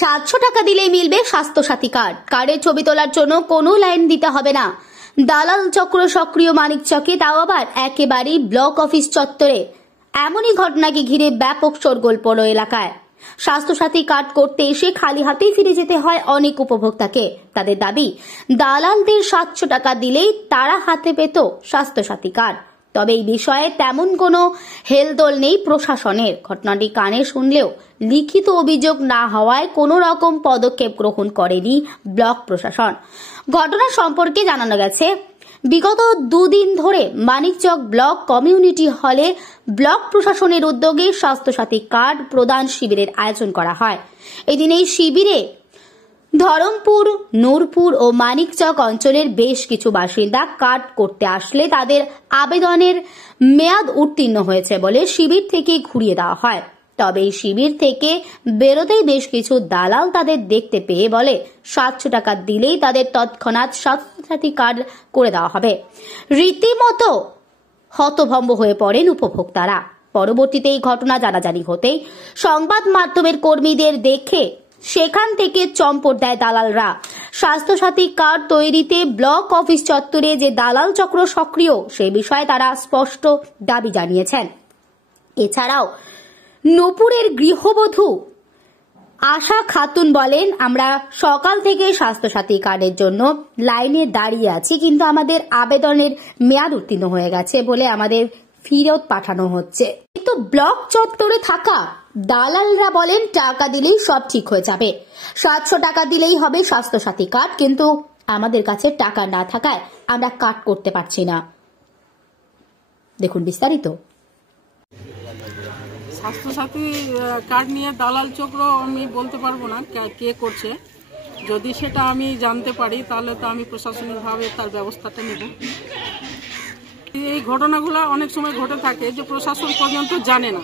700 টাকা দিলেই মিলবে স্বাস্থ্যসাথী কার্ড। কার্ডের ছবি তোলার জন্য কোনো লাইন দিতে হবে না। দালাল চক্র সক্রিয় মানিকচকে, তাও আবার একেবারেই ব্লক অফিস চত্বরে। এমনই ঘটনাকে ঘিরে ব্যাপক শোরগোল পড়ল এলাকায়। স্বাস্থ্যসাথী কার্ড করতে এসে খালি হাতেই ফিরে যেতে হয় অনেক উপভোক্তাকে। তাদের দাবি, দালালদের 700 টাকা দিলেই তারা হাতে পেত স্বাস্থ্যসাথী কার্ড। তবে এই বিষয়ে তেমন কোনো হেলদোল নেই প্রশাসনের। ঘটনাটি কানে শুনলেও লিখিত অভিযোগ না হওয়ায় কোনো রকম পদক্ষেপ গ্রহণ করেনি ব্লক প্রশাসন। ঘটনা সম্পর্কে জানানো গেছে, বিগত দুদিন ধরে মানিকচক ব্লক কমিউনিটি হলে ব্লক প্রশাসনের উদ্যোগে স্বাস্থ্যসাথী কার্ড প্রদান শিবিরের আয়োজন করা হয়। এদিন এই শিবিরে ধরমপুর, নূরপুর ও মানিকচক অঞ্চলের বেশ কিছু বাসিন্দা কার্ড করতে আসলে তাদের আবেদনের মেয়াদ উত্তীর্ণ হয়েছে বলে শিবির থেকে ঘুরিয়ে দেওয়া হয়। তবে এই শিবির থেকে বেরোতেই বেশ কিছু দালাল তাদের দেখতে পেয়ে বলে 700 টাকা দিলেই তাদের তৎক্ষণাৎ স্বাস্থ্যসাথী কার্ড করে দেওয়া হবে। রীতিমতো হতভম্ব হয়ে পড়েন উপভোক্তারা। পরবর্তীতে এই ঘটনা জানাজানি হতেই সংবাদ মাধ্যমের কর্মীদের দেখে সেখান থেকে চম্পট দেয় দালালরা। স্বাস্থ্যসাথী কার্ড তৈরিতে ব্লক অফিস চত্বরে যে দালাল চক্র সক্রিয়, সে বিষয়ে তারা স্পষ্ট দাবি জানিয়েছেন। এছাড়াও নূপুরের গৃহবধূ আশা খাতুন বলেন, আমরা সকাল থেকে স্বাস্থ্যসাথী কার্ডের জন্য লাইনে দাঁড়িয়ে আছি, কিন্তু আমাদের আবেদনের মেয়াদ উত্তীর্ণ হয়ে গেছে বলে আমাদের ফেরত পাঠানো হচ্ছে। কিন্তু ব্লক চত্বরে থাকা দালালরা বলেন টাকা দিলেই সব ঠিক হয়ে যাবে, 700 টাকা দিলেই হবে স্বাস্থ্যসাথী কার্ড, কিন্তু আমাদের কাছে টাকা না থাকায় আমরা কার্ড করতে পারছি না। দেখুন বিস্তারিত। স্বাস্থ্যসাথী কার্ড নিয়ে দালাল চক্র আমি বলতে পারবো না কে করছে। যদি সেটা আমি জানতে পারি তাহলে তো আমি প্রশাসনিকভাবে তার ব্যবস্থাটা নেব। এই ঘটনাগুলো অনেক সময় ঘটে থাকে যে প্রশাসন পর্যন্ত জানে না।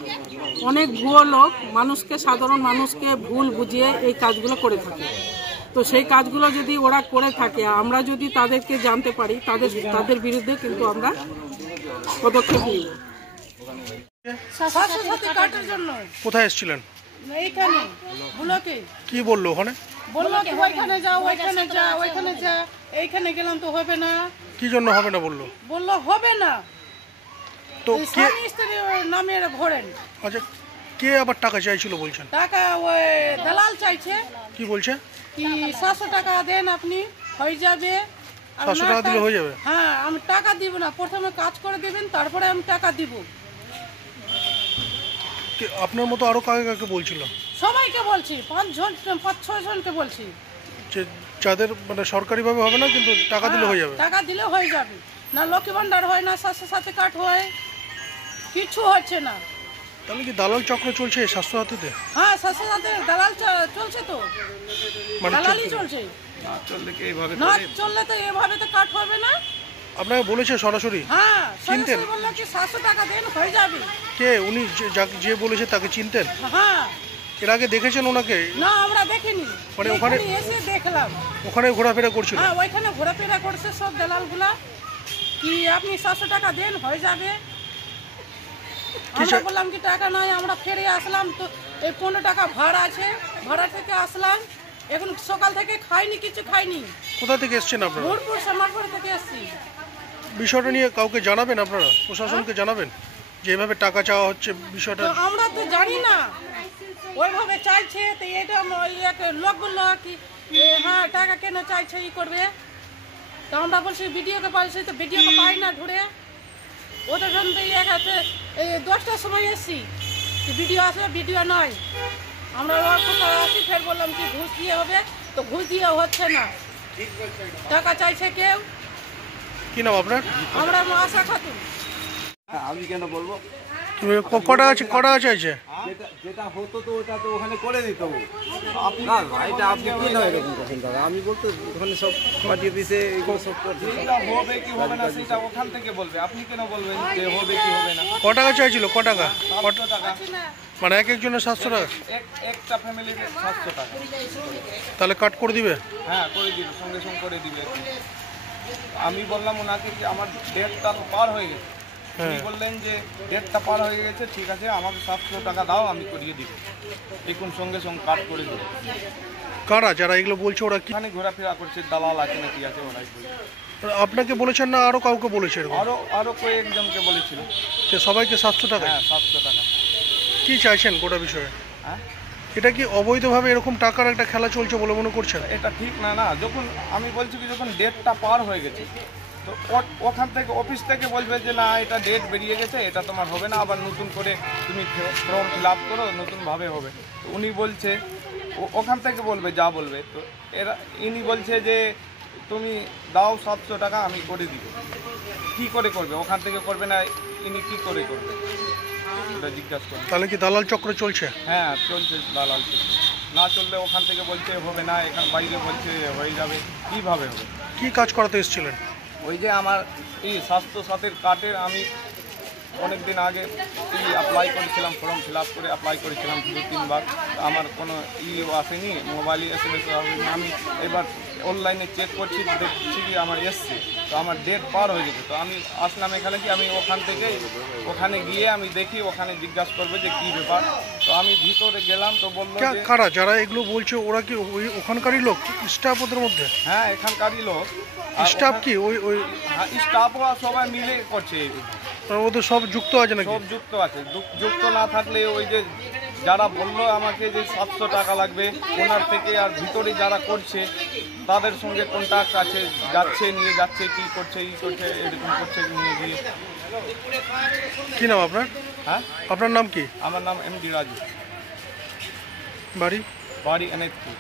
অনেক ভুয়ো লোক সাধারণ মানুষকে ভুল বুঝিয়ে এই কাজগুলো করে থাকে। তো সেই কাজগুলো যদি ওরা করে থাকে, আমরা যদি তাদেরকে জানতে পারি, তাদের বিরুদ্ধে কিন্তু আমরা পদক্ষেপ নিই। স্বাস্থ্যসাথী কার্ডের জন্য কোথায় এসেছিলেন? এইখানে ব্লকে। কি বললো ওখানে? বললো কি ওইখানে যাও, ওইখানে যা, ওইখানে যা। এইখানে গেলাম তো হবে না। কি জন্য হবে না বললো? বললো হবে না, তো কে নামে ভরেন। আচ্ছা, কে আবার টাকা চাইছিল বলছেন? টাকা ওই দালাল চাইছে। কি বলছে? কি 700 টাকা দেন, আপনি হয়ে যাবে। 700 টাকা দিলে হয়ে যাবে? হ্যাঁ, আমি টাকা দিব না, প্রথমে কাজ করে দিবেন, তারপরে আমি টাকা দিব। আপনার মতো আরো কাকে কাকে বলছিল? সবাইকে বলছি, 5-6 জনকে বলছি। যাদের মানে সরকারিভাবে হবে না, কিন্তু টাকা দিলে হয়ে যাবে? টাকা দিলে হয়ে যাবে। না লক্ষ্মী ভান্ডার হয়, না স্বাস্থ্যসাথী কার্ড হয়, কিছু হচ্ছে না। তাহলে কি দালাল চক্র চলছে স্বাস্থ্যসাথীতে? হ্যাঁ, স্বাস্থ্যসাথী দালাল চলছে, তো দালালই চলছে। না চললে তো এভাবে তো কাট হবে না। আপনাকে বলেছে সরাসরি? হ্যাঁ, চিনতেন? বললো কি 700 টাকা দেন হয়ে যাবে। কে উনি? যে বলেছে তাকে চিনতেন? হ্যাঁ। এর আগে দেখেছেন ওনাকে? না, আমরা দেখিনি। মানে ওখানে এসে দেখলাম, ওখানে ঘোরাফেরা করছিল? হ্যাঁ, ওইখানে ঘোরাফেরা করছে সব দালালগুলা। কি আপনি 700 টাকা দেন হয়ে যাবে। আমরা বললাম কি টাকা নাই, আমরা ফিরে আসলাম। তো এই 15 টাকা ভাড়া আছে, ভাড়া থেকে আসলাম। এখন সকাল থেকে খাইনি, কিছু খাইনি। কোথা থেকে এসেছেন আপনারা? নূরপুর সামারপুর থেকে এসেছি। বিষয়টা নিয়ে কাউকে জানাবেন আপনারা? প্রশাসনকে জানাবেন যে এভাবে টাকা চাওয়া হচ্ছে বিষয়টা? আমরা তো জানি না, ওইভাবে চাইছে। তো এটা লোক বললো কি হ্যাঁ টাকা কেন চাইছে, ই করবে। তো আমরা বলছি ভিডিওকে পাইছি, তো ভিডিওকে পাই না ঘুরে। ওদের জন্য এই 10টার সময় এসছি, ভিডিও আসবে, ভিডিও নয়। আমরা আসি, ফের বললাম কি ঘুষ দিয়ে হবে, তো ঘুষ দিয়ে হচ্ছে না, টাকা চাইছে কেউ। কি নাম আপনার? আমরা আশা খাতুন। আমি কেন বলবো? কটা চাইছে? যেটা হতো তো ওটা তো ওখানে করে দিত। না এটা আপনি কি নয় এরকম কখন দাদা? আমি বলতে ওখানে সব পাঠিয়ে দিছে, এগুলো সব করছে। হবে কি হবে না সেটা ওখান থেকে বলবে, আপনি কেন বলবেন যে হবে কি হবে না? ক টাকা চাইছিল? ক টাকা? 700 টাকা। মানে এক একজনের 700 টাকা? একটা ফ্যামিলির 700 টাকা। তাহলে কাট করে দিবে? হ্যাঁ, করে দিবে, সঙ্গে সঙ্গে করে দিবে। আমি বললাম ওনাকে কি আমার ডেটটা তো পার হয়ে গেছে। উনি বললেন যে ডেটটা পার হয়ে গেছে, ঠিক আছে আমাকে 700 টাকা দাও, আমি করিয়ে দিব, দেখুন সঙ্গে সঙ্গে কাট করে দেবো। কারা যারা এগুলো বলছে ওরা কি এখানে ঘোরাফেরা করছে, দালাল আছে নাকি আছে ওরাই বলছে। আপনাকে বলেছেন না আরো কাউকে বলেছে এরকম? আরো কয়েকজনকে বলেছিল। যে সবাইকে 700 টাকা? হ্যাঁ 700 টাকা। কি চাইছেন গোটা বিষয়ে? হ্যাঁ এটা কি অবৈধভাবে এরকম টাকার একটা খেলা চলছে বলে মনে করছেন? এটা ঠিক না। না, যখন আমি বলছি কি যখন ডেটটা পার হয়ে গেছে তো ওখান থেকে অফিস থেকে বলবে যে না এটা ডেট বেরিয়ে গেছে, এটা তোমার হবে না, আবার নতুন করে তুমি ফর্ম ফিল আপ করো, নতুনভাবে হবে। তো উনি বলছে ওখান থেকে বলবে যা বলবে, তো ইনি বলছে যে তুমি দাও 700 টাকা আমি করে দিব। কী করে করবে? ওখান থেকে করবে না, ইনি কী করে করবে এটা জিজ্ঞাসা করবে। তাহলে কি দালাল চক্র চলছে? হ্যাঁ চলছে দালাল চক্র। না চললে ওখান থেকে বলছে হবে না, এখান বাইরে বলছে হয়ে যাবে, কীভাবে হবে? কি কাজ করাতে এসেছিলেন? ওই যে আমার এই স্বাস্থ্য সাথীর কার্ডের আমি অনেক দিন আগে অ্যাপ্লাই করেছিলাম, ফর্ম ফিল আপ করে অ্যাপ্লাই করেছিলাম 2-3 বার। আমার কোনো আসেনি, মোবাইলে SMS আসেনি। আমি এবার অনলাইনে চেক করছি, দেখছি কি আমার এসছে, তো আমার ডেট পার হয়ে গেছে। তো আমি আসলাম এখানে কি আমি ওখানে গিয়ে আমি দেখি, ওখানে জিজ্ঞাসা করবে যে কী ব্যাপার। তো আমি ভিতরে গেলাম, তো বললো যে কারা যারা এগুলো বলছে ওরা কি ওই ওখানকারই লোক, স্টাফ ওদের মধ্যে? হ্যাঁ এখানকারই লোক। স্টাফ কি ওই স্টাফরা সবাই মিলে করছে, ওদের সব যুক্ত আছে নাকি? সব যুক্ত আছে। যুক্ত না থাকলে ওই যে যারা বললো আমাকে যে 700 টাকা লাগবে ওনার থেকে, আর ভিতরে যারা করছে তাদের সঙ্গে কন্ট্যাক্ট আছে, যাচ্ছে নিয়ে যাচ্ছে, কি করছে এরকম করছে নিয়ে গিয়ে। কি নাম আপনার? হ্যাঁ আপনার নাম কি? আমার নাম MD রাজু, বাড়ি? বাড়ি এনেতপুর।